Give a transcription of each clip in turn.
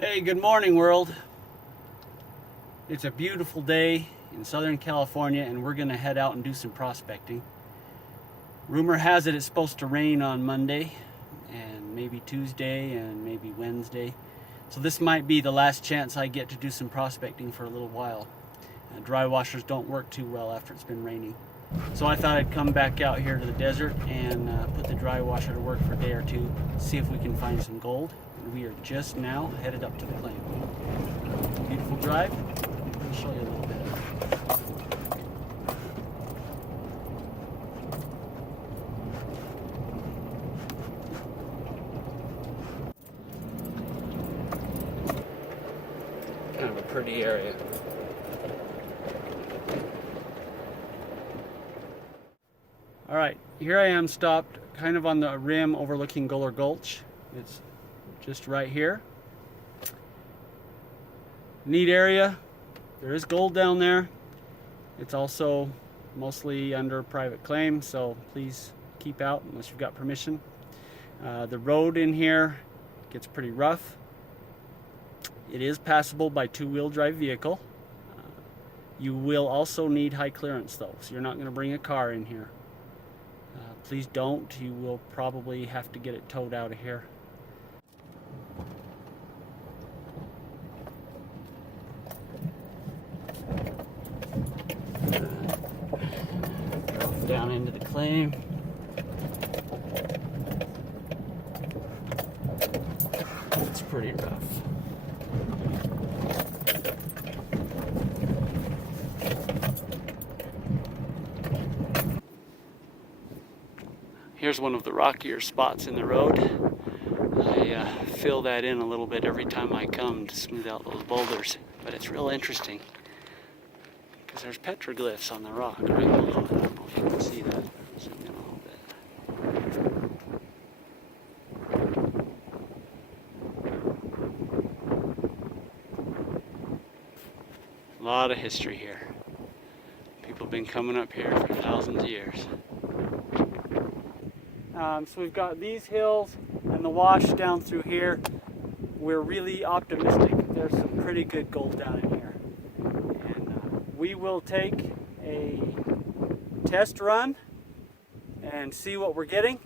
Hey, good morning, world. It's a beautiful day in Southern California, and we're going to head out and do some prospecting. Rumor has it it's supposed to rain on Monday, and maybe Tuesday, and maybe Wednesday. So this might be the last chance I get to do some prospecting for a little while. Dry washers don't work too well after it's been raining. So I thought I'd come back out here to the desert and put the dry washer to work for a day or two, see if we can find some gold. And we are just now headed up to the claim. Beautiful drive. I'll show you a little bit. Kind of a pretty area. All right, here I am stopped kind of on the rim overlooking Guller Gulch. It's just right here. Neat area. There is gold down there. It's also mostly under private claim, so please keep out unless you've got permission. The road in here gets pretty rough. It is passable by two-wheel drive vehicle. You will also need high clearance though, so you're not going to bring a car in here. Please don't. You will probably have to get it towed out of here. Down into the claim. It's pretty rough. Here's one of the rockier spots in the road. I fill that in a little bit every time I come to smooth out those boulders, but it's real interesting because there's petroglyphs on the rock right below. I don't know if you can see that. Zoom in a little bit. A lot of history here. People have been coming up here for thousands of years. So we've got these hills and the wash down through here. We're really optimistic there's some pretty good gold down in here. And we will take a test run and see what we're getting.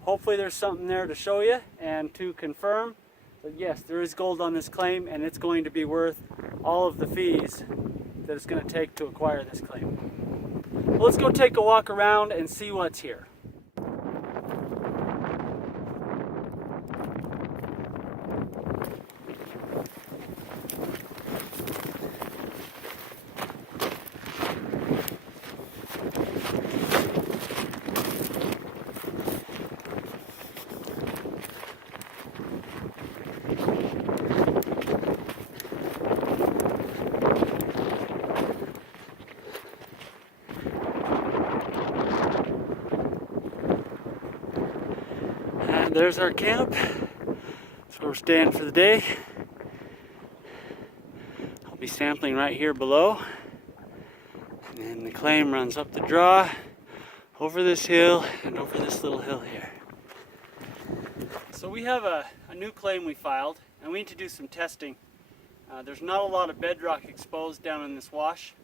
Hopefully there's something there to show you and to confirm that yes, there is gold on this claim and it's going to be worth all of the fees that it's going to take to acquire this claim. Well, let's go take a walk around and see what's here. There's our camp. That's where we're staying for the day. I'll be sampling right here below. And then the claim runs up the draw, over this hill, and over this little hill here. So we have a new claim we filed, and we need to do some testing. There's not a lot of bedrock exposed down in this wash.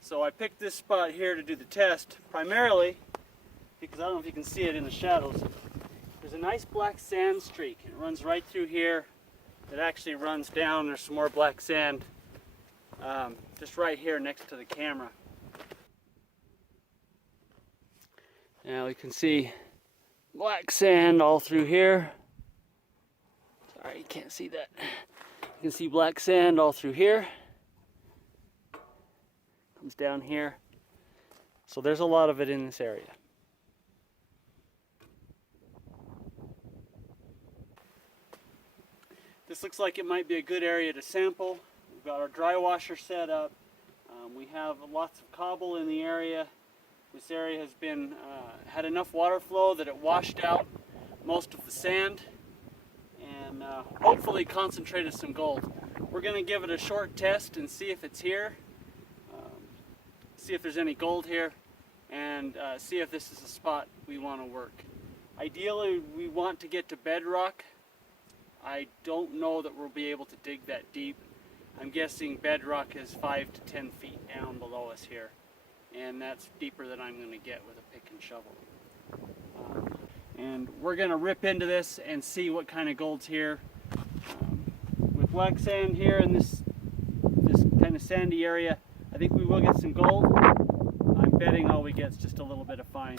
So I picked this spot here to do the test, primarily because I don't know if you can see it in the shadows. There's a nice black sand streak. It runs right through here. It actually runs down. There's some more black sand just right here next to the camera. Now we can see black sand all through here. Sorry, you can't see that. You can see black sand all through here. Comes down here. So there's a lot of it in this area. This looks like it might be a good area to sample. We've got our dry washer set up. We have lots of cobble in the area. This area has been had enough water flow that it washed out most of the sand and hopefully concentrated some gold. We're going to give it a short test and see if it's here, see if there's any gold here, and see if this is a spot we want to work. Ideally, we want to get to bedrock I don't know that we'll be able to dig that deep. I'm guessing bedrock is 5 to 10 feet down below us here, and that's deeper than I'm going to get with a pick and shovel. And we're going to rip into this and see what kind of gold's here. With black sand here in this kind of sandy area, I think we will get some gold. I'm betting all we get is just a little bit of fine.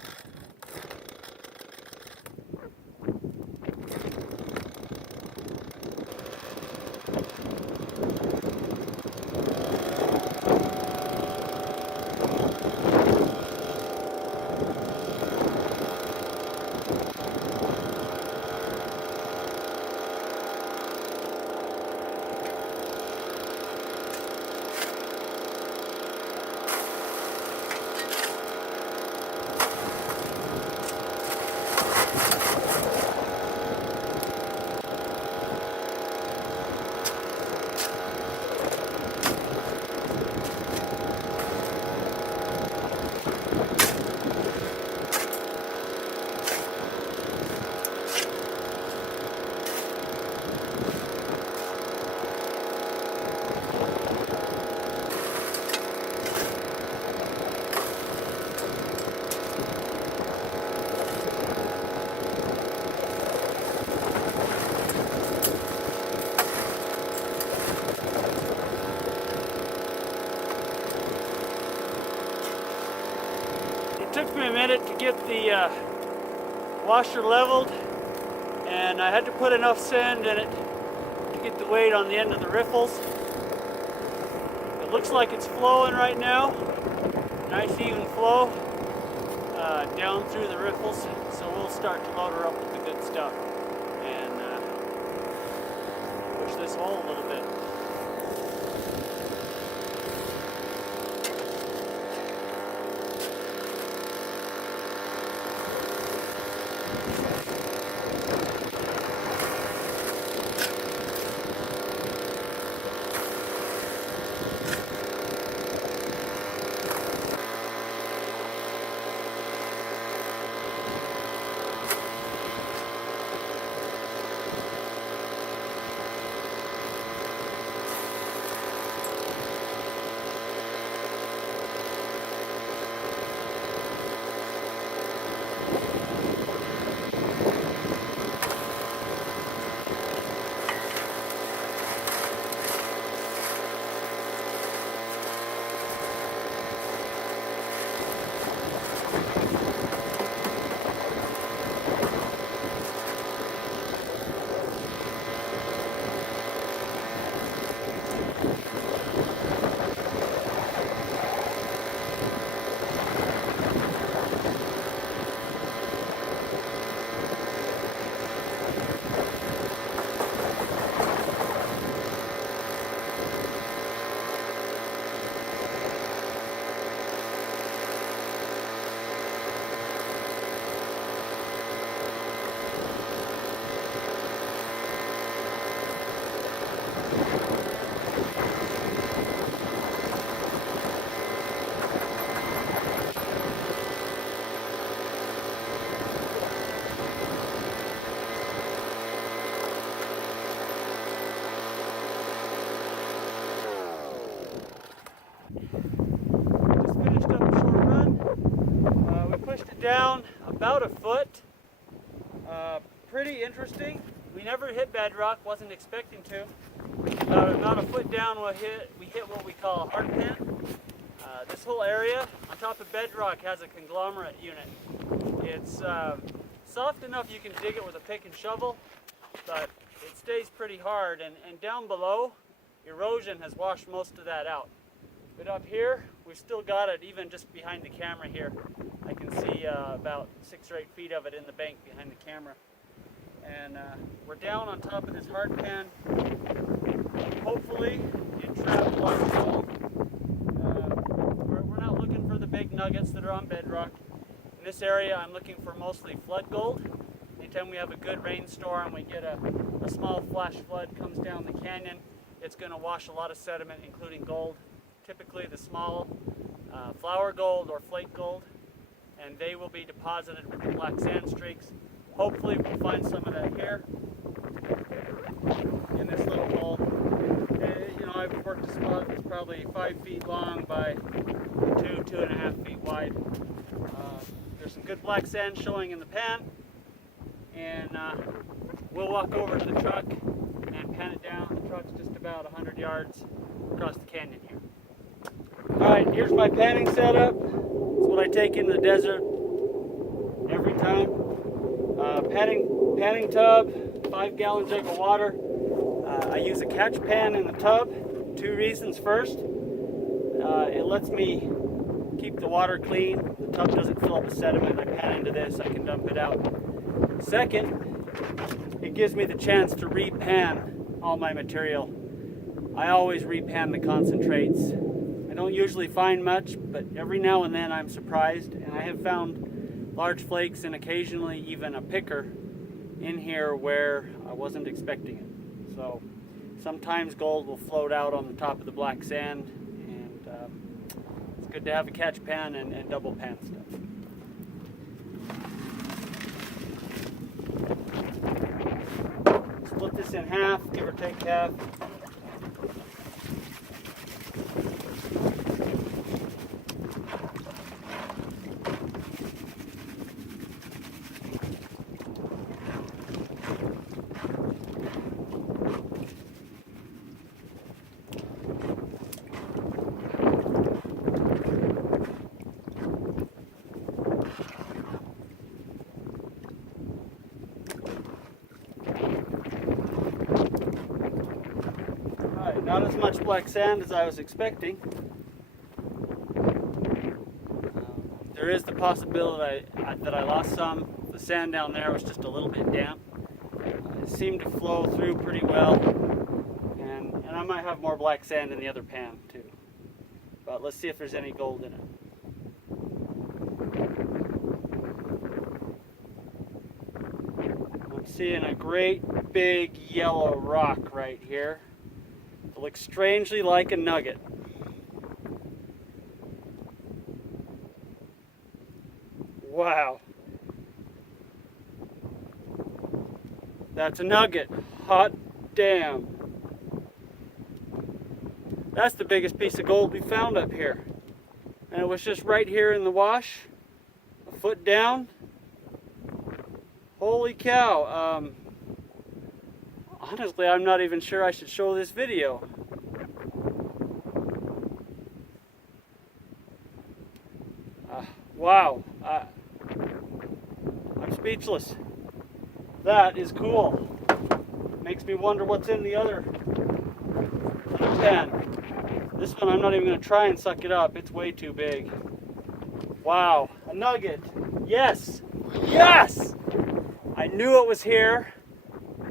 It took me a minute to get the washer leveled, and I had to put enough sand in it to get the weight on the end of the riffles. It looks like it's flowing right now. Nice even flow down through the riffles, so we'll start to load her up with the good stuff and push this hole a little bit. Down about a foot. Pretty interesting. We never hit bedrock, wasn't expecting to. About a foot down we hit what we call a hard pan. This whole area on top of bedrock has a conglomerate unit. It's soft enough you can dig it with a pick and shovel, but it stays pretty hard, and down below, erosion has washed most of that out. But up here, we've still got it even just behind the camera here. I can see about 6 or 8 feet of it in the bank behind the camera. And we're down on top of this hard pan. Hopefully, you trap large gold. We're not looking for the big nuggets that are on bedrock. In this area, I'm looking for mostly flood gold. Anytime we have a good rainstorm, we get a small flash flood comes down the canyon, it's going to wash a lot of sediment, including gold. Typically the small flour gold or flake gold, and they will be deposited with the black sand streaks. Hopefully we'll find some of that here. in this little hole. You know, I've worked a spot that's probably 5 feet long by 2.5 feet wide. There's some good black sand showing in the pan, and we'll walk over to the truck and pan it down. The truck's just about 100 yards across the canyon here. Alright, here's my panning setup. It's what I take in the desert every time. Panning tub, 5-gallon jug of water. I use a catch pan in the tub. 2 reasons. First, it lets me keep the water clean. The tub doesn't fill up with sediment. I pan into this, I can dump it out. Second, it gives me the chance to repan all my material. I always repan the concentrates. I don't usually find much, but every now and then I'm surprised, and I have found large flakes and occasionally even a picker in here where I wasn't expecting it. So sometimes gold will float out on the top of the black sand, and it's good to have a catch pan and double pan stuff. Split this in half, give or take half. Not as much black sand as I was expecting. There is the possibility that I lost some. The sand down there was just a little bit damp. It seemed to flow through pretty well, and I might have more black sand in the other pan too. But let's see if there's any gold in it. I'm seeing a great big yellow rock right here. It looks strangely like a nugget. Wow. That's a nugget. Hot damn. That's the biggest piece of gold we found up here. And it was just right here in the wash, a foot down. Holy cow. Honestly, I'm not even sure I should show this video. Wow. I'm speechless. That is cool. Makes me wonder what's in the other pan. This one I'm not even going to try and suck it up. It's way too big. Wow. A nugget. Yes. Yes! I knew it was here.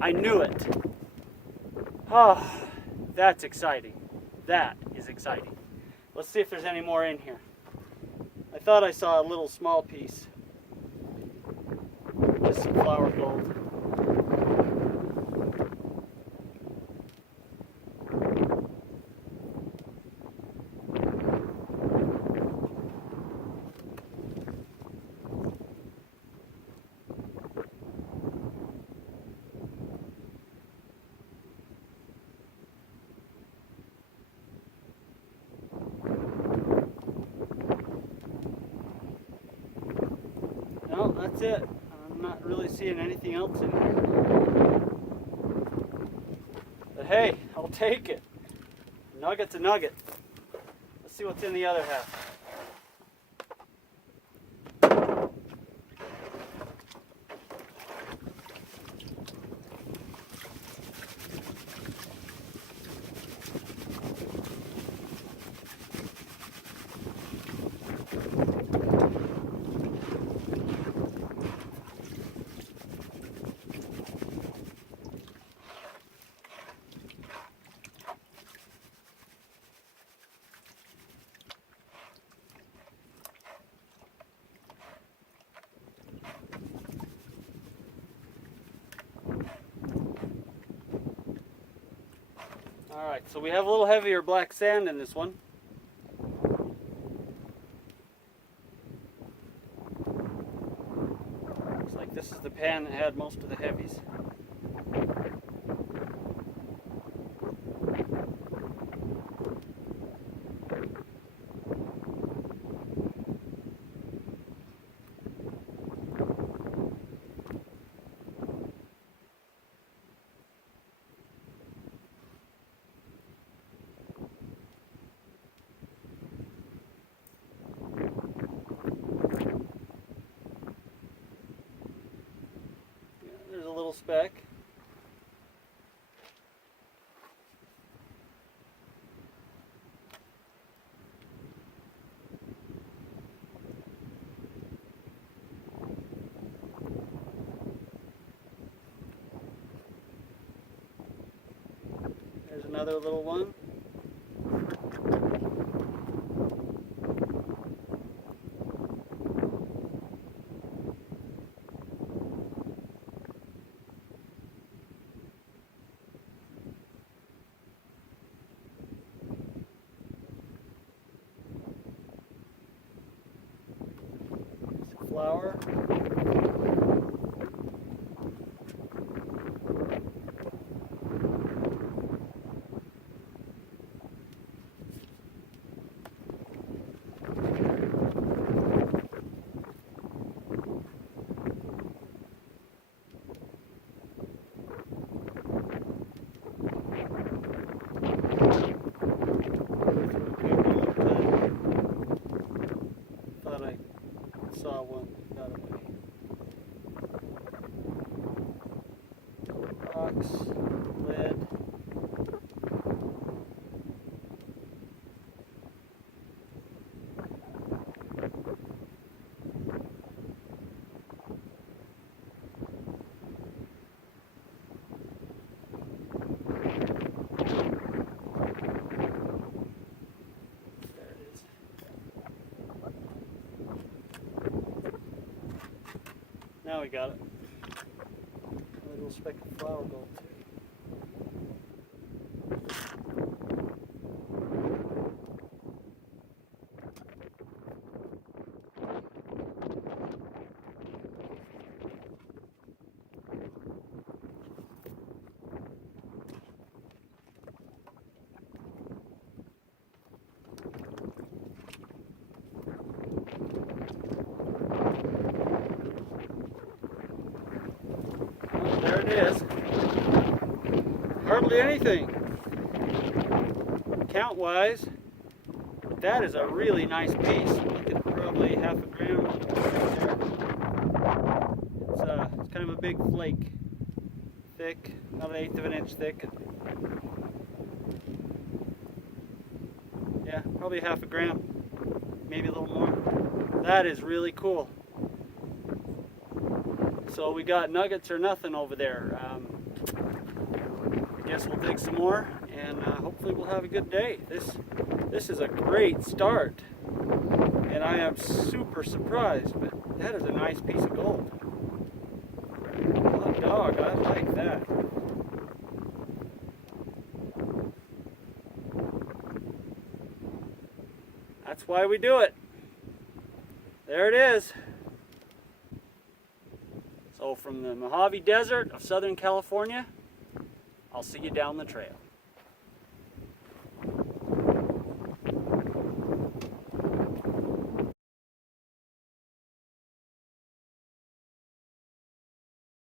I knew it. Oh, that's exciting. That is exciting. Let's see if there's any more in here. I thought I saw a little small piece. Just some flour gold. No, that's it. I'm not really seeing anything else in here. But hey, I'll take it. A nugget's a nugget. Let's see what's in the other half. Alright, so we have a little heavier black sand in this one. Looks like this is the pan that had most of the heavies. speck. There's another little one. Flower. Thought I saw one that got away. Rocks, lead. There it is. Now we got it. A little speck of flower gold too. There it is. Hardly anything, count-wise. That is a really nice piece. Look at probably half a gram right there. It's kind of a big flake, thick, about 1/8 of an inch thick. Yeah, probably half a gram, maybe a little more. That is really cool. So we got nuggets or nothing over there. I guess we'll dig some more, and hopefully we'll have a good day. This is a great start, and I am super surprised, but that is a nice piece of gold. Hot dog, I like that. That's why we do it. There it is. So from the Mojave Desert of Southern California, I'll see you down the trail.